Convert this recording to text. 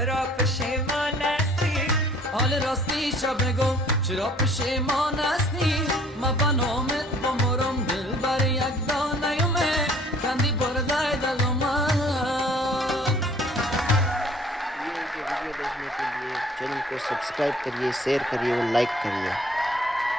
چرا پشیمان هستی؟ حال راستی شب بگو چرا پشیمان هستی؟ ما بنامت بمرم دل بر یک دانه یومه کندی برده دل من. वीडियो देखने के लिए चैनल को सब्सक्राइब करिए, शेयर करिए और लाइक करिए.